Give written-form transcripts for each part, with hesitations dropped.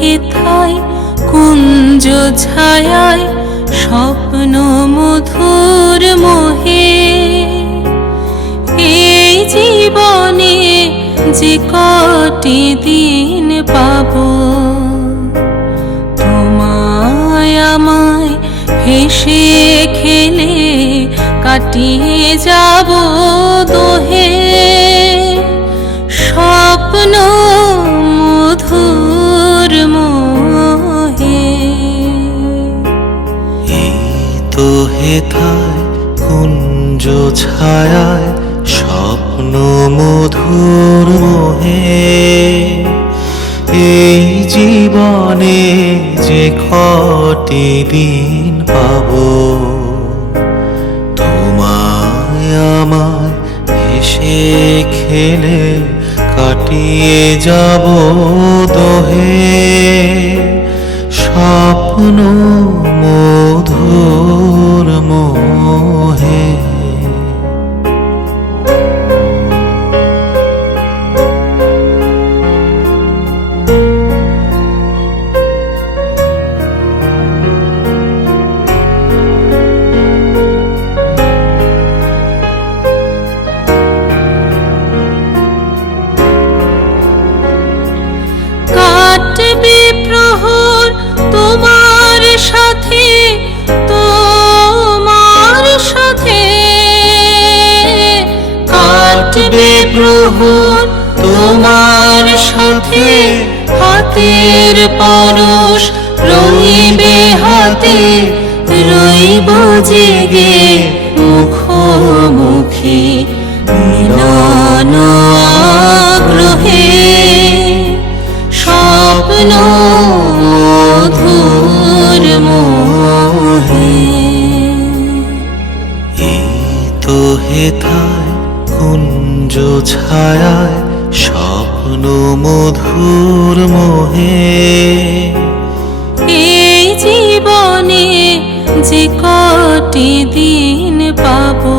হেথায় কুঞ্জ ছায়ায় স্বপ্ন মধুর মোহে। এই জীবনে যে কটি দিন পাবো, তোমায় আমায় হেসে খেলে কাটিয়ে যাব দোহে। স্বপ্ন মধুর মোহে। এই তো হেথায় কুঞ্জ ছায়ায় স্বপ্ন মধুর মোহে। এই জীবনে যে কটি দিন পাবো, তোমায় আমায় হেসে খেলে কাটিয়ে যাব দোহে। স্বপ্ন মধুর মোহে। কাটবে প্রহর তোমার সাথে, তোমার সাথে। কাটবে প্রহর তোমার সাথে, হাতের পরশ রইবে হাতে। রইব জেগে মুখোমুখি মিলন আগ্রহে। স্বপ্ন মধুর মোহে। এই তো হেথায় কুঞ্জ ছায়ায় স্বপ্ন মধুর মোহে। এই জীবনে যে কটি দিন পাবো,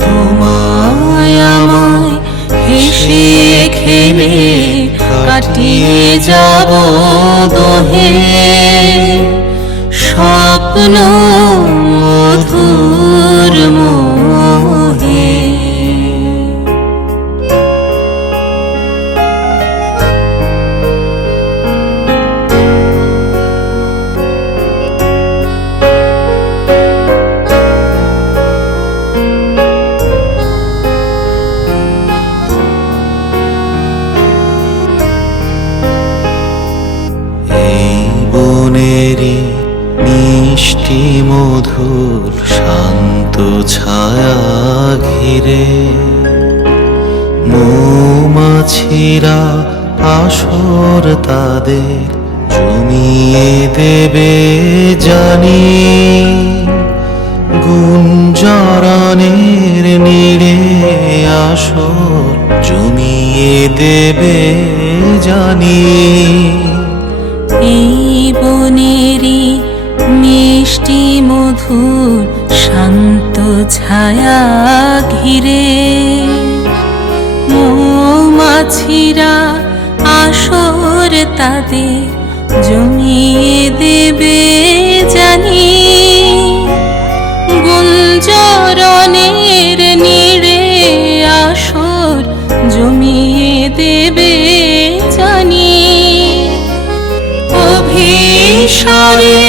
তোমায় আমায় হেসে খেলে কাটিয়ে যাব দোহে। স্বপ্ন মধুর মোহে। বনেরি মিষ্টি মধুর শান্ত ছায়া ঘিরে, মৌমাছিরা আসর তাদের জমিয়ে দেবে জানি। গুঞ্জরণের নীড়ে আসর জমিয়ে দেবে জানি। এই বনেরি মিষ্টি মধুর শান্ত ছায়া ঘিরে, মৌমাছিরা আসর তাদের জমিয়ে দেবে জানি। গুঞ্জরণের নীড়ে আসর জমিয়ে দেবে জানি। অভিসারে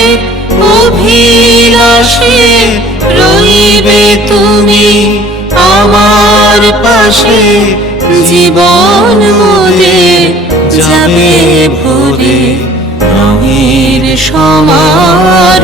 অভিলাষে রইবে তুমি আমার পাশে। জীবন মোদের যাবে ভরে রঙের সমারোহে।